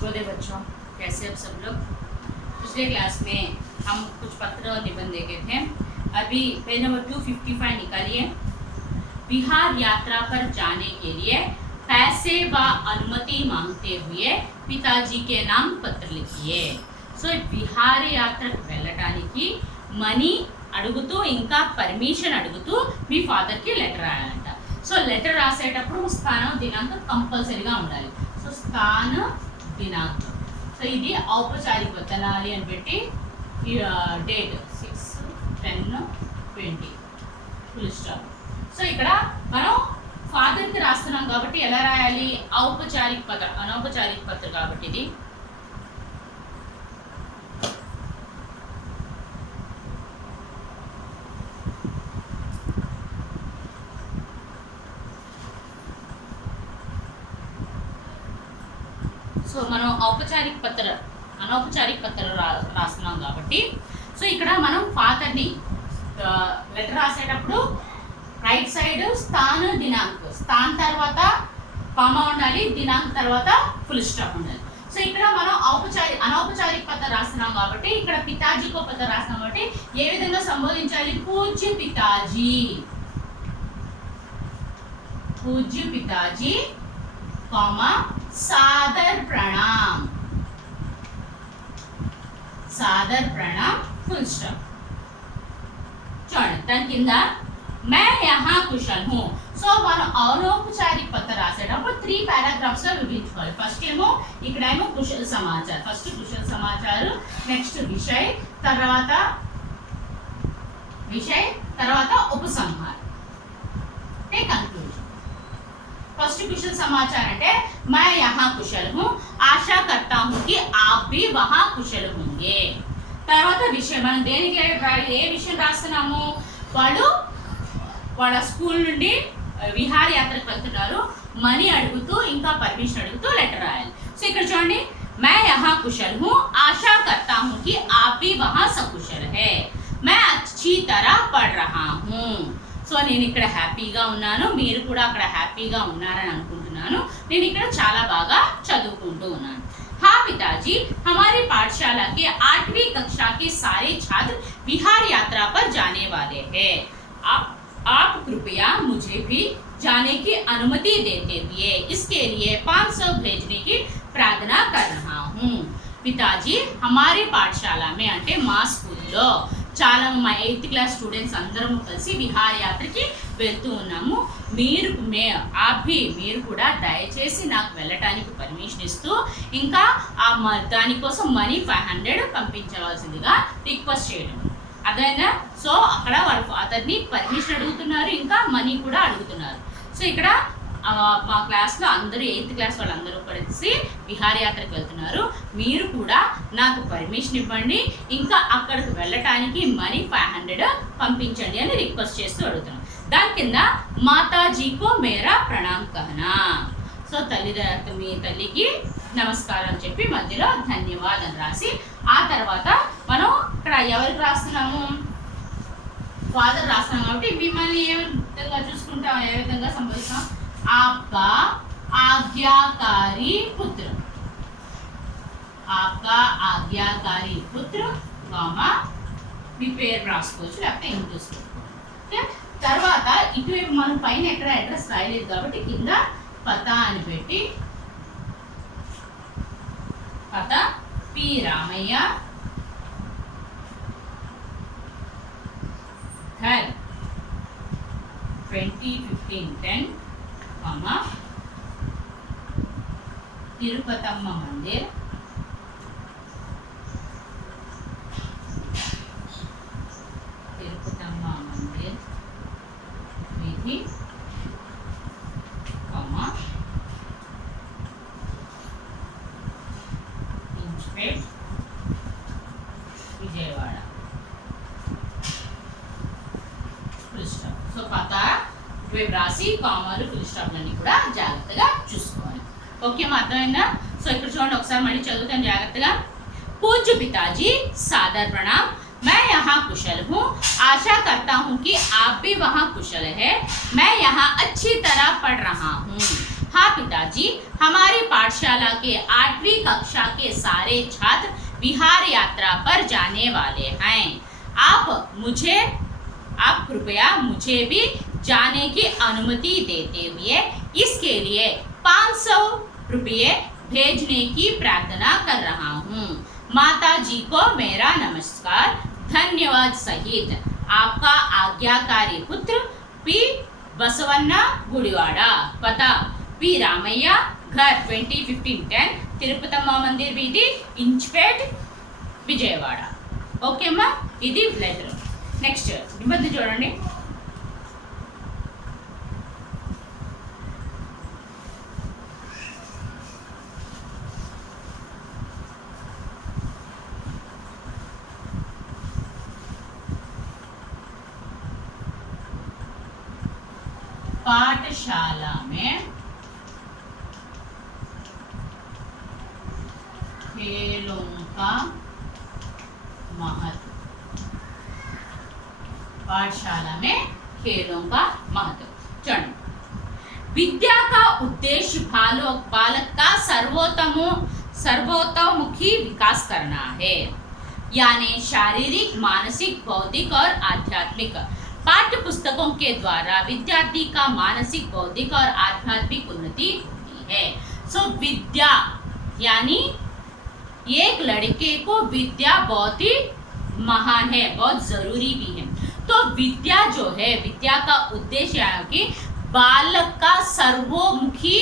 शुभोदय बच्चों, कैसे आप सब लोग। पिछले क्लास में हम कुछ पत्र और निबंध देखे थे। अभी पेज नंबर 255 निकालिए। बिहार यात्रा पर जाने के लिए पैसे व अनुमति मांगते हुए पिताजी के नाम पत्र लिखिए। సో బిహార్ యాత్రకు వెళ్ళడానికి మనీ అడుగుతూ ఇంకా పర్మిషన్ అడుగుతూ మీ ఫాదర్కి లెటర్ రాయాలంట. సో లెటర్ రాసేటప్పుడు స్థానం దినాంకం కంపల్సరీగా ఉండాలి. సో స్థాన దినాంకం. సో ఇది ఔపచారిక వదనాలి అని పెట్టి డేట్ 6/10/20 ఫుల్ స్టాప్. సో ఇక్కడ మనం ఫాదర్కి రాస్తున్నాం కాబట్టి ఎలా రాయాలి? ఔపచారిక పత్ర, అనౌపచారిక పత్ర కాబట్టి ఇది సో మనం ఔపచారిక పత్ర అనౌపచారిక పత్ర రాస్తున్నాం కాబట్టి సో ఇక్కడ మనం ఫాదర్ని లెటర్ రాసేటప్పుడు రైట్ సైడ్ స్థాన దినాంక్, స్థాన్ తర్వాత కామా ఉండాలి, దినాంక్ తర్వాత ఫుల్ స్టాప్ ఉండాలి. సో ఇక్కడ మనం అనౌపచారిక పత్ర రాస్తున్నాం కాబట్టి ఇక్కడ పితాజీకో పత్ర రాస్తున్నాం కాబట్టి ఏ విధంగా సంబోధించాలి? పూజ్య పితాజీ, పూజ్య పితాజీ కామా सादर प्रणाम, सादर प्रणाम फुल स्टॉप. చూడండి దాని కింద मैं यहाँ कुशल हूँ. సో మనం అనౌపచారిక పత్ర రాసేటప్పుడు 3 పారాగ్రాఫ్స్ లో విభజించుకోవాలి. ఫస్ట్ ఏమో ఇక్కడేమో కుశల సమాచారం, ఫస్ట్ కుశల సమాచారం, నెక్స్ట్ విషయ తర్వాత ఉపసంహారం, కంక్లూజన్. फर्स्ट कुशल समाचार అంటే मैं यहाँ कुशल हूँ, आशा करता हूँ कि आप भी वहाँ कुशल होंगे. తర్వాత విషయం మనం దేనికి ఏ విషయం రాస్తున్నాము? వాళ్ళ స్కూల్ నుండి విహార్ యాత్రకు వెళ్తున్నారు, మనీ అడుగుతూ ఇంకా పర్మిషన్ అడుగుతూ లెటర్ రాయాలి. సో ఇక్కడ చూడండి, मैं यहाँ कुशल हूँ, आशा करता हूँ कि आप भी वहाँ सकुशल है, मैं अच्छी तरह पढ़ रहा हूँ. సో నేను ఇక్కడ హ్యాపీగా ఉన్నాను, మీరు కూడా అక్కడ హ్యాపీగా ఉన్నారని అనుకుంటున్నాను. నేను ఇక్కడ చాలా బాగా చదువుకుంటూ ఉన్నాను. हाँ पिताजी, हमारी पाठशाला के 8वीं कक्षा के सारे छात्र बिहार यात्रा पर जाने वाले हैं. आप कृपया मुझे भी जाने की अनुमति देते हुए इसके लिए 500 भेजने की प्रार्थना कर रहा हूँ. पिताजी, हमारे पाठशाला में అంటే మా స్కూల్లో చాలా మా 8th క్లాస్ స్టూడెంట్స్ అందరం కలిసి విహార్ యాత్రకి వెళ్తూ ఉన్నాము. మీరు కూడా దయచేసి నాకు వెళ్ళటానికి పర్మిషన్ ఇస్తూ ఇంకా దానికోసం మనీ 500 పంపించవలసిందిగా రిక్వెస్ట్ చేయడం. అదైనా సో అక్కడ వాళ్ళ ఫాదర్ని పర్మిషన్ అడుగుతున్నారు, ఇంకా మనీ కూడా అడుగుతున్నారు. సో ఇక్కడ మా క్లాస్లో అందరూ 8th క్లాస్ వాళ్ళందరూ కలిసి విహార్ యాత్రకు వెళ్తున్నారు, మీరు కూడా నాకు పర్మిషన్ ఇవ్వండి, ఇంకా అక్కడికి వెళ్ళటానికి మనీ 500 పంపించండి అని రిక్వెస్ట్ చేస్తూ అడుగుతున్నాం. దాని కింద మాతాజీకో మేరా ప్రణామ్ కహనా. సో మీ తల్లికి నమస్కారం చెప్పి మధ్యలో ధన్యవాదాలు రాసి ఆ తర్వాత మనం ఇక్కడ ఎవరికి రాస్తున్నాము? ఫాదర్ రాస్తున్నాం కాబట్టి మిమ్మల్ని ఏ విధంగా చూసుకుంటాం, ఏ విధంగా సంబోధిస్తాం? आपका आज्ञाकारी पुत्र, आपका आज्ञाकारी पुत्र కామా మీ పేరు రాసుకోవచ్చు, లేకపోతే ఏం చూసుకోవచ్చు. తర్వాత ఇటువైపు మనం పైన ఎక్కడ అడ్రస్ రాయలేదు కాబట్టి కింద పతా అని పెట్టి పతా పి రామయ్య घर 2015-10 తిరుపతమ్మ మందిర్, తిరుపతమ్మ మందిర్ వీధి, ఇంచ్పేట్, విజయవాడ. సో పతా రాసి కామాలు ఫుల్ స్టాప్లన్నీ కూడా జాగ్రత్తగా చూసుకోవాలి. ఓకే, మా అర్థమైందా? సో ఇక్కడ చూడండి, ఒకసారి మళ్ళీ చదువుతాను జాగ్రత్తగా. పూజ్య పితాజీ, सादर प्रणाम, मैं यहाँ कुशल हूँ, आशा करता हूँ कि आप भी वहाँ कुशल है, मैं यहाँ अच्छी तरह पढ़ रहा हूँ. हाँ पिताजी, हमारी पाठ पाठशाला के 8वीं कक्षा के सारे छात्र विहार यात्रा पर जाने वाले हैं। आप कृपया मुझे भी जाने की अनुमति देते हुए इसके लिए 500 रुपये भेजने की प्रार्थना कर रहा हूँ। माता जी को मेरा नमस्कार, धन्यवाद सहित आपका आज्ञाकारी पुत्र पी बसवन्ना गुडिवाड़ा। पता पी रामయ్య, घर 2015-10 తిరుపతమ్మ మందిర్ వీధి, ఇంచ్పేట్, విజయవాడ. ఓకే అమ్మా, ఇది లెటర్. నెక్స్ట్ నిబంధన చూడండి. पाठशाला में खेलों का महत्व। पाठशाला में खेलों का महत्व। चरण विद्या का उद्देश्य बालक का सर्वतोमुखी विकास करना है, यानी शारीरिक, मानसिक, बौद्धिक और आध्यात्मिक। पाठ्य पुस्तकों के द्वारा विद्यार्थी का मानसिक, बौद्धिक और आध्यात्मिक उन्नति होती है। सो विद्या यानी एक लड़के को विद्या बहुत ही महान है, बहुत जरूरी भी है। तो विद्या जो है, विद्या का उद्देश्य है कि बालक का सर्वोमुखी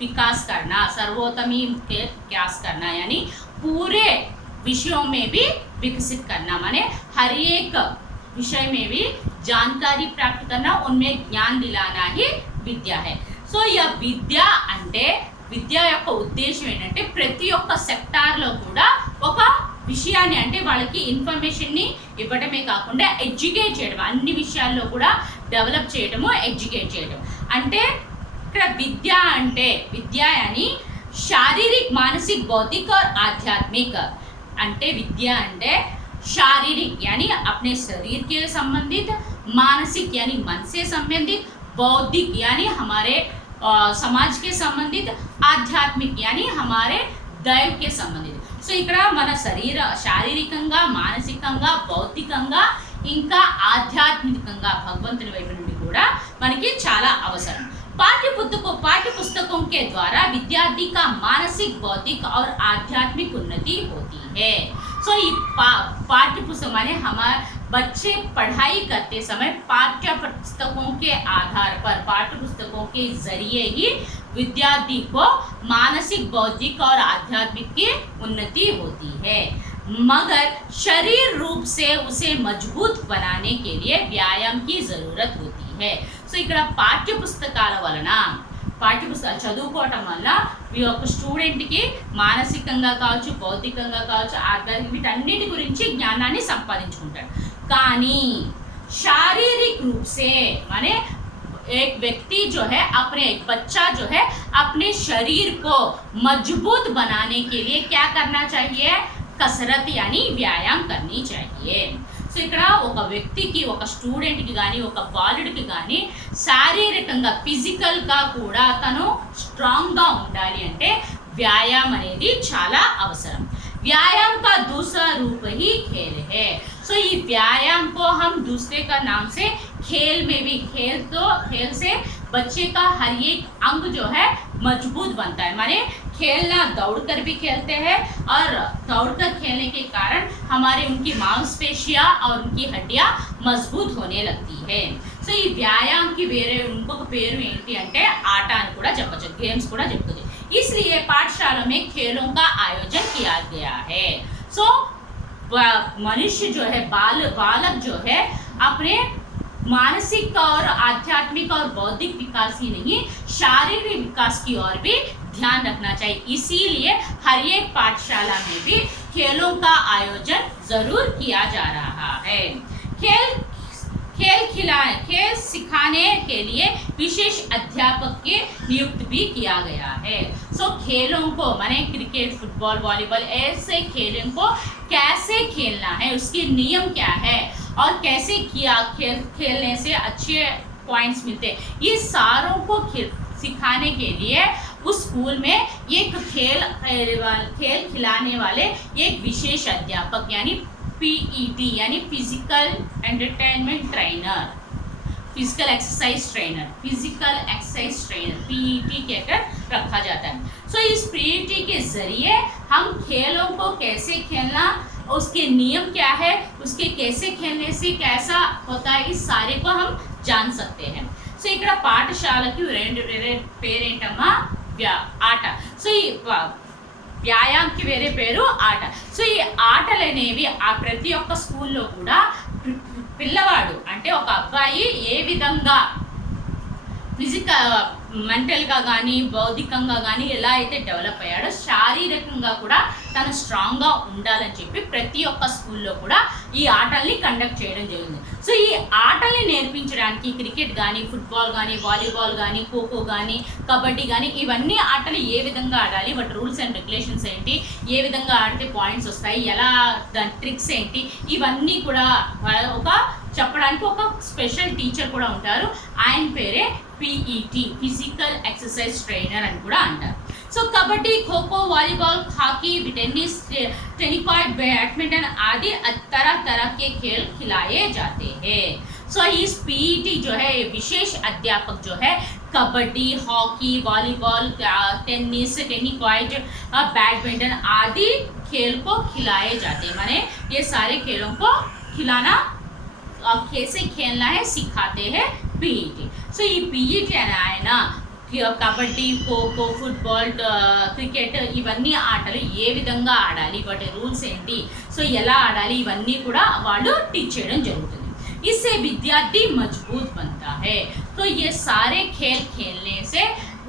विकास करना, सर्वोत्तमी विकास करना, यानी पूरे विषयों में भी विकसित करना, माने हर एक विषय में भी जानकारी प्राप्त करना, उनमें ज्ञान दिलाना ही विद्या है. సో ఈ విద్య అంటే విద్య యొక్క ఉద్దేశం ఏంటంటే ప్రతి ఒక్క సెక్టార్లో కూడా ఒక విషయాన్ని అంటే వాళ్ళకి ఇన్ఫర్మేషన్ని ఇవ్వడమే కాకుండా ఎడ్యుకేట్ చేయడం, అన్ని విషయాల్లో కూడా డెవలప్ చేయడము, ఎడ్యుకేట్ చేయడం. అంటే ఇక్కడ విద్య అంటే విద్య అని शारीरिक, मानसिक, बौद्धिक और आध्यात्मिक. अंटे विद्या अंटे शारीरिक यानी अपने शरीर के संबंधित, मानसिक यानी मन से संबंधित, बौद्धिक यानी हमारे समाज के संबंधित, आध्यात्मिक यानी हमारे दैव के संबंधित. సో ఇక్కడ మన శరీర శారీరకంగా, మానసికంగా, బౌద్ధికంగా ఇంకా ఆధ్యాత్మికంగా భగవంతుని వైపు నుండి కూడా మనకి చాలా అవసరం. पाठ्य पुस्तकों के द्वारा विद्यार्थी का मानसिक, बौद्धिक और आध्यात्मिक उन्नति होती है. सो ये पाठ्य पुस्तक माने हमारे बच्चे पढ़ाई करते समय पाठ्य पुस्तकों के आधार पर, पाठ्य पुस्तकों के जरिए ही विद्यार्थी को मानसिक, बौद्धिक और आध्यात्मिक की उन्नति होती है. मगर शरीर रूप से उसे मजबूत बनाने के लिए व्यायाम की जरूरत होती है. సో ఇక్కడ పాఠ్య పుస్తకాల వలన, పాఠ్య పుస్తకాలు చదువుకోవటం వల్ల ఈ యొక్క స్టూడెంట్కి మానసికంగా కావచ్చు, బౌద్ధికంగా కావచ్చు, ఆధ్యాత్మిక వీటన్నిటి గురించి జ్ఞానాన్ని సంపాదించుకుంటాడు. కానీ शारीरिक रूप से माने एक व्यक्ति जो है अपने, एक बच्चा जो है अपने शरीर को मजबूत बनाने के लिए क्या करना चाहिए? कसरत यानी व्यायाम करनी चाहिए. సో ఇక్కడ ఒక వ్యక్తికి, ఒక స్టూడెంట్కి కానీ, ఒక బాలుడికి కానీ శారీరకంగా, ఫిజికల్గా కూడా తను స్ట్రాంగ్గా ఉండాలి అంటే వ్యాయామం అనేది చాలా అవసరం. व्यायाम का दूसरा रूप ही खेल है. सो ये व्यायाम को हम दूसरे का नाम से खेल में भी, खेल से बच्चे का हर एक अंग जो है मजबूत बनता है. माने खेलना, दौड़कर भी खेलते हैं और दौड़कर खेलने के कारण हमारे उनकी मांसपेशियां और उनकी हड्डियां मजबूत होने लगती है. సో ఈ వ్యాయామంకి వేరే ఇంకొక పేరు ఏంటి అంటే ఆట అని కూడా చెప్పచ్చు, గేమ్స్ కూడా చెప్తుంది. इसलिए पाठशाला में खेलों का आयोजन किया गया है. सो मनुष्य जो है, बालक जो है अपने मानसिक और आध्यात्मिक और बौद्धिक विकास ही नहीं, शारीरिक विकास की ओर भी ध्यान रखना चाहिए. इसीलिए हर एक पाठशाला में भी खेलों का आयोजन जरूर किया जा रहा है. खेल सिखाने के लिए विशेष अध्यापक के नियुक्त भी किया गया है. सो खेलों को माने क्रिकेट, फुटबॉल, वॉलीबॉल ऐसे खेलों को कैसे खेलना है, उसके नियम क्या है और कैसे खेलने से अच्छे पॉइंट्स मिलते हैं, ये सारों को सिखाने के लिए उस स्कूल में एक खेल खिलाने वाले एक विशेष अध्यापक यानी पीईटी यानी physical entertainment trainer, physical exercise trainer PET कहकर रखा जाता है। सो इस पीईटी के जरिए हम खेलों को कैसे खेलना, उसके नियम क्या है, उसके कैसे खेलने से कैसा होता है, इस सारे को हम जान सकते हैं। సో ఇక్కడ పాఠశాలకి వేరే పేరేంటమ్మా ఆట. సో ఈ వ్యాయామంకి వేరే పేరు ఆట. సో ఈ ఆటలు అనేవి ఆ ప్రతి ఒక్క స్కూల్లో కూడా పిల్లవాడు అంటే ఒక అబ్బాయి ఏ విధంగా మెంటల్గా కానీ బౌద్ధికంగా కానీ ఎలా అయితే డెవలప్ అయ్యాడో శారీరకంగా కూడా తను స్ట్రాంగ్గా ఉండాలని చెప్పి ప్రతి ఒక్క స్కూల్లో కూడా ఈ ఆటల్ని కండక్ట్ చేయడం జరిగింది. సో ఈ ఆటల్ని నేర్పించడానికి క్రికెట్ కానీ, ఫుట్బాల్ కానీ, వాలీబాల్ కానీ, ఖోఖో కానీ, కబడ్డీ కానీ, ఇవన్నీ ఆటలు ఏ విధంగా ఆడాలి, వాటి రూల్స్ అండ్ రెగ్యులేషన్స్ ఏంటి, ఏ విధంగా ఆడితే పాయింట్స్ వస్తాయి, ఎలా దాని ట్రిక్స్ ఏంటి, ఇవన్నీ కూడా ఒక చెప్పడానికి ఒక స్పెషల్ టీచర్ కూడా ఉంటారు. ఆయన పేరే పీఈటీ ఫిజికల్ ఎక్సర్సైజ్ ట్రైనర్ అని కూడా అంటారు. So kabaddi, kho kho, volleyball, hockey, tennis, tenikoit, badminton आदि तरह तरह के खेल खिलाए जाते हैं. सो इस पीईटी जो है विशेष अध्यापक जो है kabaddi, hockey, volleyball, tennis, tenikoit, badminton आदि खेल को खिलाए जाते हैं. माने ये सारे खेलों को खिलाना, कैसे खेलना है सिखाते हैं पीईटी. सो ये पीईटी ఆయన కబడ్డీ, ఖోఖో, ఫుట్బాల్, క్రికెట్ ఇవన్నీ ఆటలు ఏ విధంగా ఆడాలి, వాటి రూల్స్ ఏంటి, సో ఎలా ఆడాలి, ఇవన్నీ కూడా వాళ్ళు టీచ్ చేయడం జరుగుతుంది. इससे विद्यार्थी मजबूत बनता है. तो ये सारे खेल खेलने से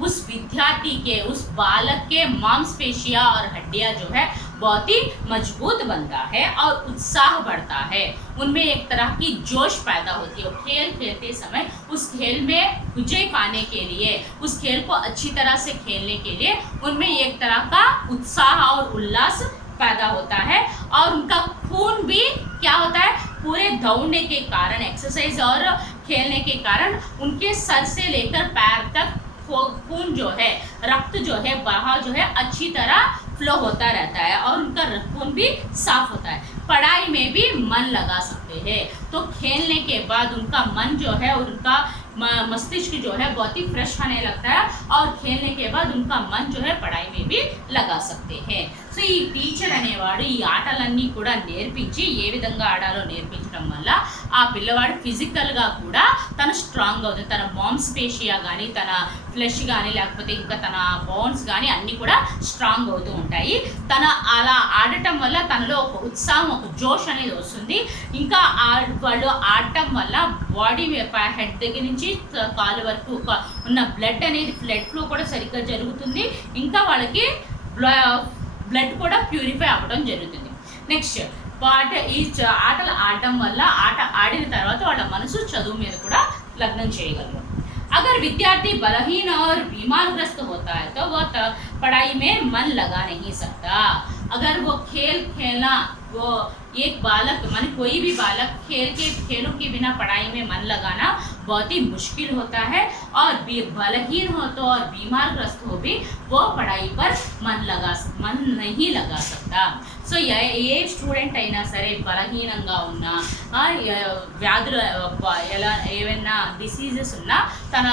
उस विद्यार्थी के, उस बालक के मांसपेशियां और हड्डियां जो है बहुत ही मजबूत बनता है और उत्साह बढ़ता है. उनमें एक तरह की जोश पैदा होती है. खेल खेलते समय उस खेल में विजय पाने के लिए, उस खेल को अच्छी तरह से खेलने के लिए उनमें एक तरह का उत्साह और उल्लास पैदा होता है. और उनका खून भी क्या होता है, पूरे दौड़ने के कारण, एक्सरसाइज और खेलने के कारण उनके सर से लेकर पैर तक खून जो है, रक्त जो है, बहाव जो है अच्छी तरह फ्लो होता रहता है और उनका खून भी साफ होता है. पढ़ाई में भी मन लगा सकते हैं. तो खेलने के बाद उनका मन जो है, उनका मस्तिष्क जो है बहुत ही फ्रेश होने लगता है और खेलने के बाद उनका मन जो है पढ़ाई में भी लगा सकते हैं. సో ఈ టీచర్ అనేవాడు ఈ ఆటలన్నీ కూడా నేర్పించి ఏ విధంగా ఆడాలో నేర్పించడం వల్ల ఆ పిల్లవాడు ఫిజికల్గా కూడా తను స్ట్రాంగ్ అవుతుంది. తన మాంస్పేషియా కానీ, తన ఫ్లెష్ కానీ, లేకపోతే ఇంకా తన బోన్స్ కానీ అన్నీ కూడా స్ట్రాంగ్ అవుతూ ఉంటాయి. తన అలా ఆడటం వల్ల తనలో ఒక ఉత్సాహం, ఒక జోష్ అనేది వస్తుంది. ఇంకా వాళ్ళు ఆడటం వల్ల బాడీ హెడ్ దగ్గర నుంచి కాలు వరకు ఉన్న బ్లడ్ ఫ్లో కూడా సరిగ్గా జరుగుతుంది. ఇంకా వాళ్ళకి బ్లడ్ కూడా ప్యూరిఫై అవ్వడం జరుగుతుంది. నెక్స్ట్ ఈ ఆటలు ఆడటం వల్ల ఆట ఆడిన తర్వాత వాళ్ళ మనసు చదువు మీద కూడా లగ్నం చేయగలరు. अगर विद्यार्थी बलहीन और बीमारग्रस्त होता है तो वो पढ़ाई में मन लगा नहीं सकता. अगर वो खेलना, वो एक बालक मान कोई भी बालक खेलों के बिना पढ़ाई में मन लगाना बहुत ही मुश्किल होता है. और बलहीन हो तो और बीमारग्रस्त हो भी वो पढ़ाई पर मन नहीं लगा सकता. సో ఏ స్టూడెంట్ అయినా సరే బలహీనంగా ఉన్నా, వ్యాధులు ఎలా ఏమైనా డిసీజెస్ ఉన్నా తన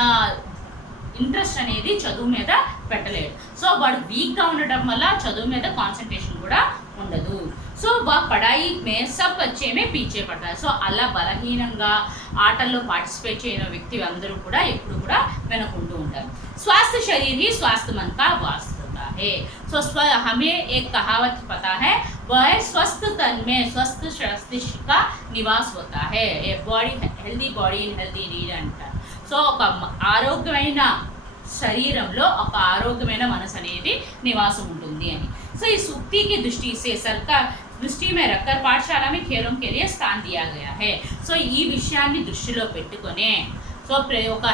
ఇంట్రెస్ట్ అనేది చదువు మీద పెట్టలేడు. సో వాడు వీక్గా ఉండటం వల్ల చదువు మీద కాన్సన్ట్రేషన్ కూడా ఉండదు. సో పढ़ाई में सब बच्चे में पीछे पड़ता है. సో అలా బలహీనంగా ఆటల్లో పార్టిసిపేట్ చేయని వ్యక్తి అందరూ కూడా ఎప్పుడు కూడా వెనకుంటూ ఉంటారు. స్వాస్థ్య शरीर ही स्वास्थ्य मन का वास होता है. सो हमें एक कहावत पता है, वह है स्वस्थ तन में स्वस्थ मस्तिष्क का निवास होता है. Body healthy body in healthy read అంటారు. సో ఒక ఆరోగ్యమైన శరీరంలో ఒక ఆరోగ్యమైన మనసు అనేది నివాసం ఉంటుంది అని. సో ఈ सूक्ति की दृष्टि से सरकार दृष्टि में रखकर पाठशाला में खेलों के लिए स्थान दिया गया है. సో ఈ విషయాన్ని దృష్టిలో పెట్టుకొని సో ఒక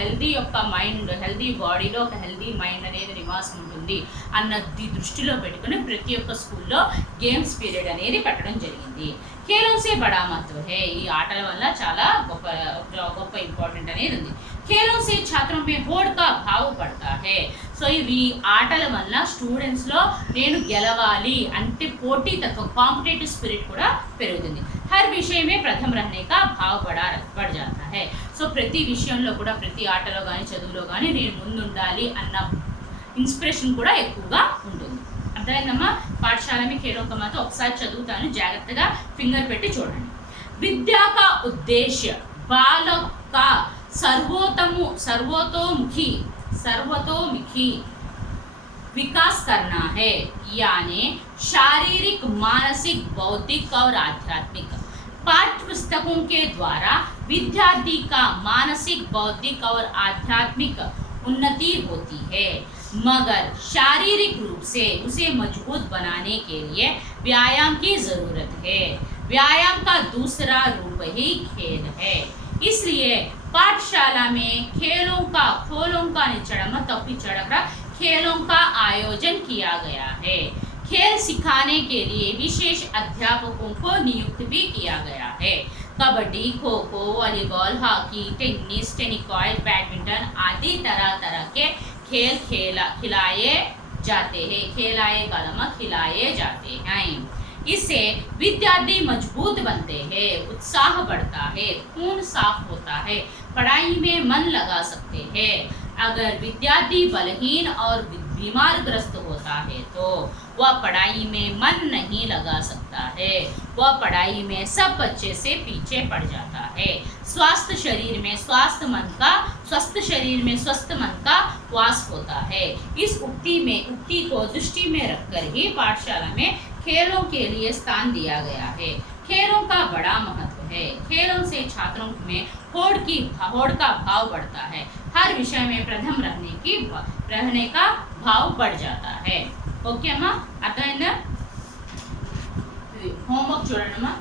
హెల్దీ యొక్క మైండ్, హెల్దీ బాడీలో ఒక హెల్దీ మైండ్ అనేది నివాసం ఉంటుంది అన్నది దృష్టిలో పెట్టుకుని ప్రతి ఒక్క స్కూల్లో గేమ్స్ పీరియడ్ అనేది పెట్టడం జరిగింది. खेलों से बड़ा महत्व है. ఈ ఆటల వల్ల చాలా గొప్ప ఇంపార్టెంట్ అనేది ఉంది. खेलों से छात्रों में होड़ का भाव बढ़ता है. సో సో ఇవి ఆటల వల్ల స్టూడెంట్స్లో నేను గెలవాలి అంటే పోటీ తత్వం కాంపిటేటివ్ స్పిరిట్ కూడా పెరుగుతుంది. హర్ విషయమే ప్రథమ रहने का भाव बढ़ जाता है. సో ప్రతి విషయంలో కూడా ప్రతి ఆటలో కానీ చదువులో కానీ నేను ముందుండాలి అన్న ఇన్స్పిరేషన్ కూడా ఎక్కువగా ఉంటుంది. అర్థమైందమ్మా? పాఠశాల మీ ఖేలోं का महत्व ఒకసారి చదువుతాను, జాగ్రత్తగా ఫింగర్ పెట్టి చూడండి. विद्या का उद्देश्य बालक का सर्वतोमुखी विकास करना है, यानी शारीरिक, मानसिक, बौद्धिक और आध्यात्मिक. पाठ्य पुस्तकों के द्वारा विद्यार्थी का मानसिक, बौद्धिक और आध्यात्मिक उन्नति होती है, मगर शारीरिक रूप से उसे मजबूत बनाने के लिए व्यायाम की जरूरत है. व्यायाम का दूसरा रूप ही खेल है. इसलिए पाठशाला में खेलों का खेलों का आयोजन किया गया है. खेल सिखाने के लिए विशेष अध्यापकों को नियुक्त भी किया गया है. Kabaddi, kho kho, volleyball, hockey, tennis, tenikoit, badminton आदि तरह तरह के खेल खिलाए जाते हैं. इससे विद्यार्थी मजबूत बनते हैं, उत्साह बढ़ता है, खून साफ होता है, पढ़ाई में मन लगा सकते हैं. अगर विद्यार्थी बलहीन और बीमारग्रस्त होता है तो वह पढ़ाई में मन नहीं लगा सकता है, वह पढ़ाई में सब अच्छे से पीछे पड़ जाता है. स्वस्थ शरीर में स्वस्थ मन का वास होता है. इस उक्ति को दृष्टि में रखकर ही पाठशाला में खेलों के लिए स्थान दिया गया है. खेलों का बड़ा महत्व है. खेलों से छात्रों में होड़ का भाव बढ़ता है. हर विषय में प्रथम रहने का भाव बढ़ जाता है. ఓకే అమ్మా, అర్థమైందా? హోంవర్క్ చూడండి అమ్మా.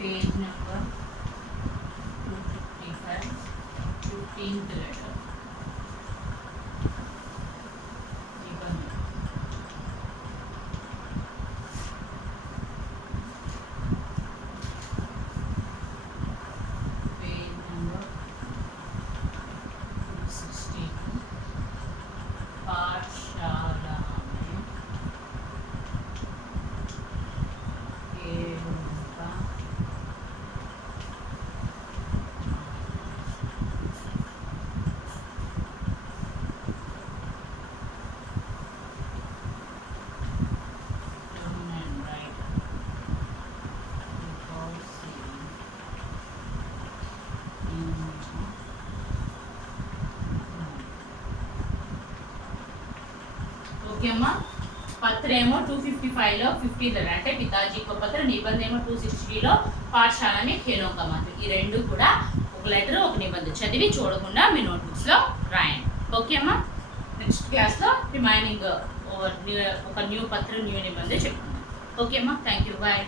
Page number 255, 15th letter. Page number 260. पाठशाला में ఓకే అమ్మా. పత్ర ఏమో 255లో 50 అంటే పితాజీ కో పత్ర, నిబంధన ఏమో 260లో పాఠశాల మే ఖేలోं का महत्व. ఈ రెండు కూడా ఒక లెటర్ ఒక నిబంధన చదివి చూడకుండా మీ నోట్బుక్స్ లో రాయండి. ఓకే అమ్మా. నెక్స్ట్ క్లాస్ లో రిమైనింగ్ ఒక న్యూ పత్ర న్యూ నిబంధన చెప్పుకుందాం. ఓకే అమ్మా, థ్యాంక్ యూ, బాయ్.